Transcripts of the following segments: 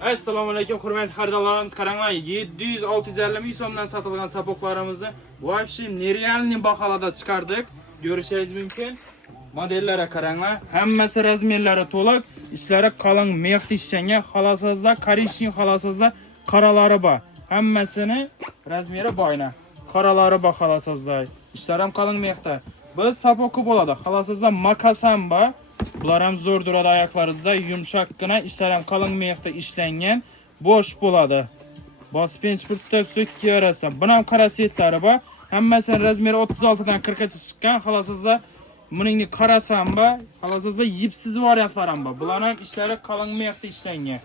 Assalomu alaykum, hurmatli xaridorlarimiz, qaranglar, 700-650 ming so'mdan sotilgan sapoklarimizni вообще нереальный baholada chiqardik. Ko'rishingiz mumkin. Modellari qaranglar, hammasi razmerlari to'liq, ishlari qalin mex ishlangan, xolasizlar, korishin xolasizlar, qoralari bor. Hammasini razmeri boyna. Qoralari bor xolasizlar. Ishlari ham qalin mexda. Biz sapoki bo'ladi. Xolasizlar makasan bor. Bular ham zo'r duradi oyoqlaringizda, yumshoqqina, ishlar ham qalin mexda ishlangan, bo'sh bo'ladi. Bosib purtib so'kib yarasan. Buni ham qora setlari bor. Hammasining razmeri 36 dan 40 gacha chiqqan. Xolasizlar, buningni qarasam bor, xolasizlar yipsiz variantlar ham bor. Bular ham ishlari qalin mexda ishlangan.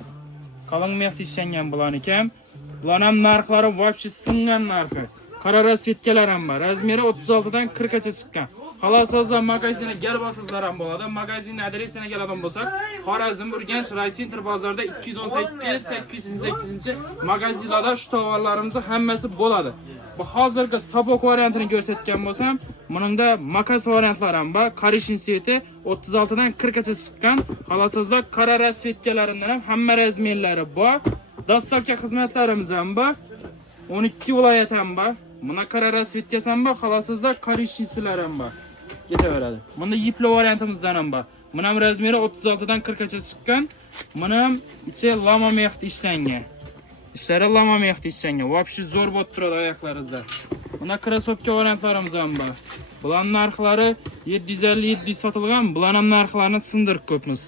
Qalin mexda ishlangan bularniki ham. Bular ham narxlari вообще singan narxi. Qora rasvetkalar ham bor. Razmeri 36 dan 40 gacha chiqqan. Xolasizlar magazinga kelibsizlar ham bo'ladi. Magazin adresiga keladigan bo'lsak, Xorazm, Urganch, Raycenter bozorida 218-808 magazinlarda shu tovarlarimiz hammasi bo'ladi. Bu hozirgi sabok variantini ko'rsatgan bo'lsam, buningda makas variantlari ham bor. Korishin seti 36 dan 40 gacha chiqqan. Xolasizlar qora rasvetkalarimdan ham hamma razmerlari bor. Dostavka xizmatlarimiz ham bor. 12 viloyat ham bor. Buna qora rasvetkasi ham bor. Xolasizlar korishinsilar ham bor. Ketaveradi. Bunda yipli variantimizdan ham bor. Buni ham razmeri 36 dan 40 gacha chiqqan. Buni ham ichi lama mexda ishlangan. Ishlari lama mexda ishlangan. Вообще zo'r bo'lib turadi oyoqlaringizda. Bunda krossovka variantlarimiz ham bor. Bularning narxlari 750-700 sotilgan. Bularning ham narxlarini sindirib ko'pmiz.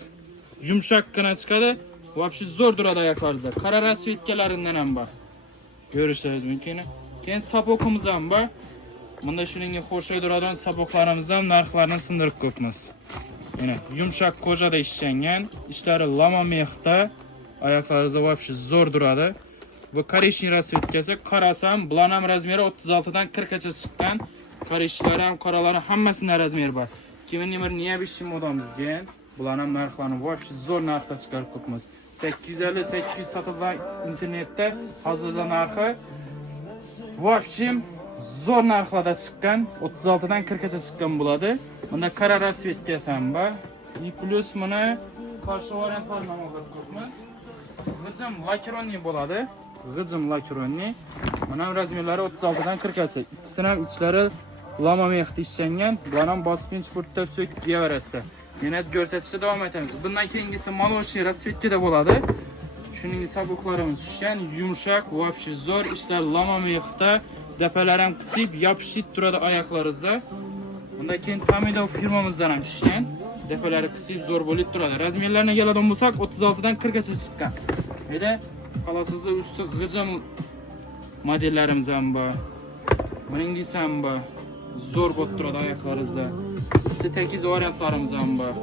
Yumshoqqina chiqadi. Вообще zo'r turadi oyoqlaringizda. Qora rasvetkalaridan ham bor. Ko'rishingiz mumkin. Keyin sapokimiz ham bor. Bunda shuningdek xo'shlik turadigan sapoklarimiz ham narxlarini sindirib ko'pmiz. Mana yumshoq kojada ishlangan, ishlari lama mexda, oyoqlaringizda вообще zo'r turadi. Bu korishin rasvetkasi, qarasam, bular ham razmeri 36 dan 40 gacha chiqqan. Korishlari ham, qoralari hammasinin razmeri bor. 2021 modamizga bular ham narxlarini вообще zo'r narxda chiqarib ko'pmiz. 850-800 sotilgan internetda hozirda narxi вообще zo'r narxlarda chiqqan, 36 dan 40 gacha chiqqan bo'ladi. Bunda qora rasvetkasi ham bor. И plus buni qarshi variantlarni olib ko'ramiz. G'ijim lakronni bo'ladi. G'ijim lakronni. Mana razmerlari 36 dan 40 gacha. Ikkisini ham ichlari lama mexda ishlangan. Bular ham bosib purtib so'kib yeyaverasizlar. Yana ko'rsatishda davom etamiz. Bundan keyingisi молочный rasvetkada bo'ladi. Shuning sabuklarimiz tushgan, yumshoq, вообще zo'r ishlar lama mexda. Dapalar ham qisib, yopishib turadi oyoqlaringizda. Bundan keyin Tamidov firmamizdan ham tushgan. Dapalari qisib zo'r bo'lib turadi. Razmerlarga keladigan bo'lsak, 36 dan 40 gacha chiqqan. Mayda xolasizlar usti g'ijim modellarimiz ham bor. Buning ham bor. Zo'r bo'lib turadi oyoqlaringizda. Usti tekiz variantlarimiz ham bor.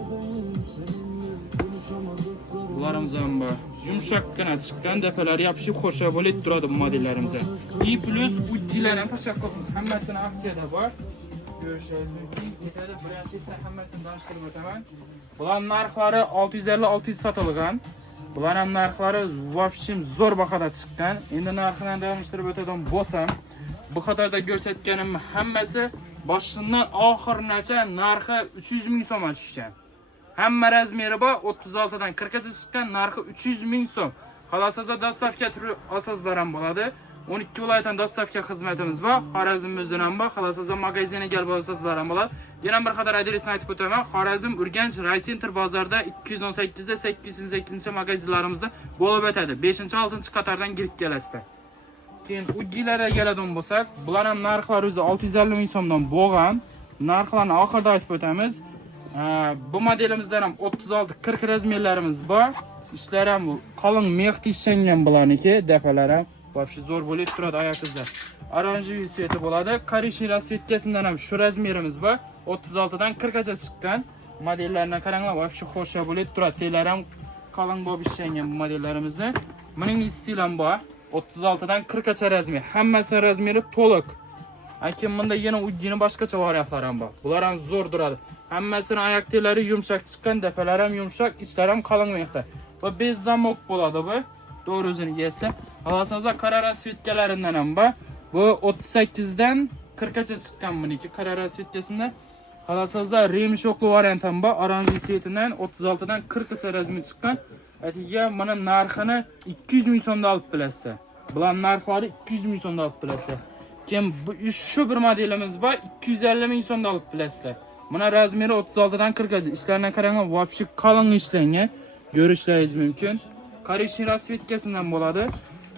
Bularimiz ham bor. Yumshoqqina chiqqan, dapalari yopishib xo'sha bo'lib turadi bu modellarimiz. И plus uddilar ham tashlab qo'yamiz. Hammasini aksiyada bor. Ko'rishingiz mumkin. Ketadi, birinchidan hammasini tanishtirib o'taman. Bular narxlari 650-600 sotilgan. Bular ham narxlari вообще zo'r bahoda chiqqan. Endi narxini tanishtirib o'tadigan bo'lsam, bu qatorda ko'rsatganim hammasi boshidan oxirigacha narxi 300 ming so'mga tushgan. Hamma razmeri bor, 36 dan 40 gacha chiqqan, narxi 300 ming so'm. Xolasizlar dostavka turi asoslar ham bo'ladi. 12 viloyatdan dostavka xizmatimiz bor. Xorazm o'zidan ham bor. Xolasizlar magazinga kelib olsangizlar ham bo'ladi. Yana bir qator adresni aytib o'taman. Xorazm, Urganch, Raycenter bozorida 218 da 808 magazinlarimizda bo'lib o'tadi. 5-6 qatordan kirib kelasizlar. Keyin uddilarga keladigan bo'lsak, bular ham narxlari o'zi 650 ming so'mdan bo'lgan. Narxlarni oxirida aytib o'tamiz. Bu modelimizdan ham 36-40 razmerlarimiz bor. Ishlar ham qalin mexda ishlangan bularniki, dapalar ham вообще zo'r bo'lib turadi oyoqingizda. Oranjiy sveti bo'ladi. Korishin rasvetkasidan ham shu razmerimiz bor. 36 dan 40 gacha chiqqan. Modellarni qaranglar, вообще xo'sha bo'lib turadi. Telar ham qalin bo'lib ishlangan bu modellarimizda. Buning stil ham bor. 36 dan 40 gacha razmer. Hammasi razmeri to'liq. Lekin bunda yana uddini boshqacha variantlari ham bor. Bular ham zo'r turadi. Hammasini oyoq tellari yumshoq chiqqan, dapalari ham yumshoq, ichlari ham qalin mexda. Va bez zamok bo'ladi bu. To'g'ri o'zini yesa. Xolasizlar qora rasvetkalaridan ham bor. Bu 38 dan 40 gacha chiqqan buniki qora rasvetkasida. Xolasizlar remshokli variant ham bor. Oranjiy svetidan 36 dan 40 gacha razmer chiqqan. Atiga mana narxini 200 ming so'mda olib bilasizlar. Bular narxlari 200 ming so'mda olib bilasizlar. Keyin shu bir modelimiz bor, 250 ming so'mda olib bilasizlar. Mana razmeri 36 dan 40 gacha. İşlarına qarang, vobshe qalin ishlangan. Ko'rishlaringiz mumkin. Korishniy rasvetkasidan bo'ladi.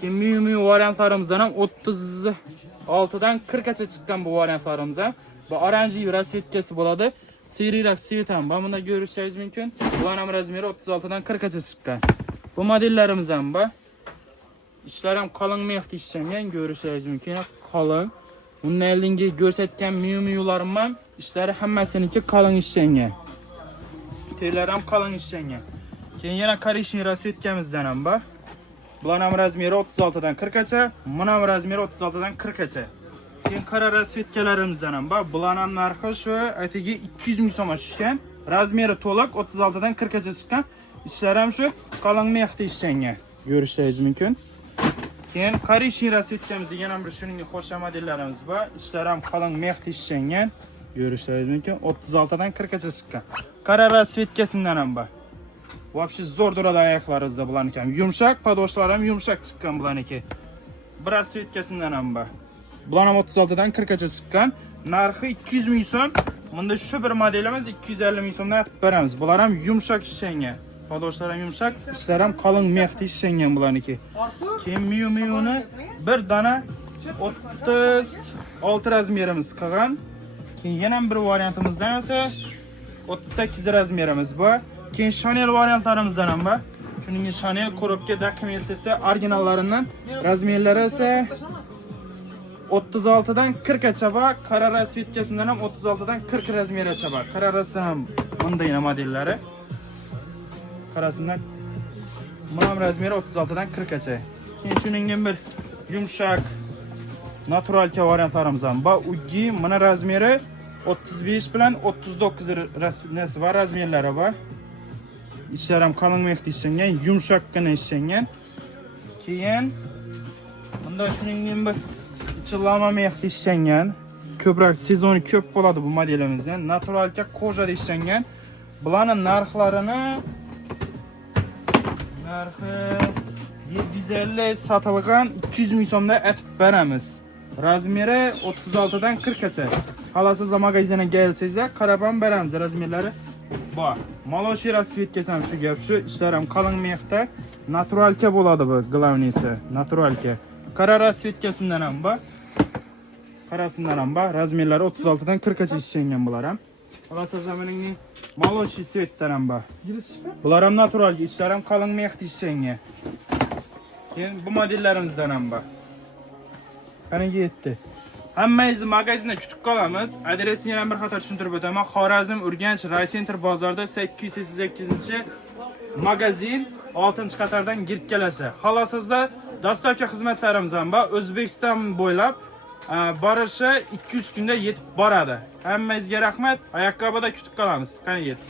Keyin miyu variantlarimizdan ham 36 dan 40 gacha chiqqan bu variantlarimiz ham. Bu oranjiy rasvetkasi bo'ladi. Serirak svet ham. Bunda ko'rishlaringiz mumkin. Bular ham razmeri 36 dan 40 gacha chiqqan. Bu modellarimiz ham bor. İşlar ham qalin mexda ishlangan, ko'rishlaringiz mumkin. Qalin. Bundan oldingi ko'rsatgan miyularim ham ishlari hammasiniki qalin ishlangan. Terlar ham qalin ishlangan. Keyin yana korishniy rasvetkamizdan ham bor. Bular ham razmeri 36 dan 40 gacha, mana ham razmeri 36 dan 40 gacha. Keyin qora rasvetkalarimizdan ham bor. Bular ham narxi shu atigi 200 ming so'mga tushgan. Razmeri to'liq 36 dan 40 gacha chiqqan. Ishlar ham shu qalin mexda ishlangan. Ko'rishlaringiz mumkin. Keyin korishniy rasvetkamizda yana bir shuningdek xo'sh modellarimiz bor. Ishlar ham qalin mexda ishlangan. Ko'rishlaringiz mumkin. 36 dan 40 gacha chiqqan. Qora rasvetkasidan ham bor. Vobshe zo'r durada oyoqlaringizda bularniki ham yumshoq, podoshlari ham yumshoq chiqqan bularniki. Bir rasvetkasidan ham bor. Bular ham 36 dan 40 gacha chiqqan. Narxi 200 ming so'm. Bunda shu bir modelimiz 250 ming so'mdan aytib beramiz. Bular ham yumshoq ishlangan. Podoshlar ham yumshoq, ishlar ham qalin mexda ishlangan bularniki. Keyin miyuni bir dona 36 razmerimiz qolgan. Keyin yana bir variantimizdan esa 38 razmerimiz bor. Keyin Chanel variantlarimizdan ham bor. Shuning Chanel korobka dokumentasi originallaridan razmerlari esa 36 dan 40 gacha bor. Qora rasvetkasidan ham 36 dan 40 razmergacha bor. Qararasi ham bunday modellari. Qarasınlar. Bunun razmeri 36 dan 40 gacha. Keyin shuningdek bir yumshoq naturalka variantlarimiz ham bor. Ugi mana razmeri 35 bilan 39 nasi bor, razmerlari bor. İşlar ham qalin mexda ishlangan, yumshoqqina ishlangan. Keyin bunda shuningdek bir ichilama mexda ishlangan. Ko'proq sezoni ko'p bo'ladi bu modelimizdan. Naturalka kojada ishlangan. Bularning narxlarini 750 satilgan 200 ming so'mda aytib beramiz. Razmeri 36 dan 40 gacha. Xohlasiz magazinga kelsangizlar, qarab ham beramiz razmerlari. Bor. Maloshi rasvetkasi ham shu gap shu. Ishlar ham qalin mexda, naturalka bo'ladi bu, glavnisi, naturalka. Qora rasvetkasidan ham bor. Qarasidan ham bor. Razmerlari 36 dan 40 gacha ishlangan bular ham. Xohlasiz zamaningi maloshi svetdan ham bor. Bular ham natural, ishlar ham qalin mexda ishlangan. Keyin bu modellarimizdan ham bor. Qanaqa yetdi? Hammangizni magazinda kutib qolamiz. Adresini yana bir qator tushuntirib o'taman. Xorazm, Urganch, Raycenter bozorida 888-magazin 6-qatordan girib kelasiz. Xohlasizlar dostavka xizmatlarimiz ham bor. O'zbekiston bo'ylab borishi 2-3 kunda yetib boradi. Hammangizga rahmat. Ayaqqabida kutib qolamiz. Qani yet.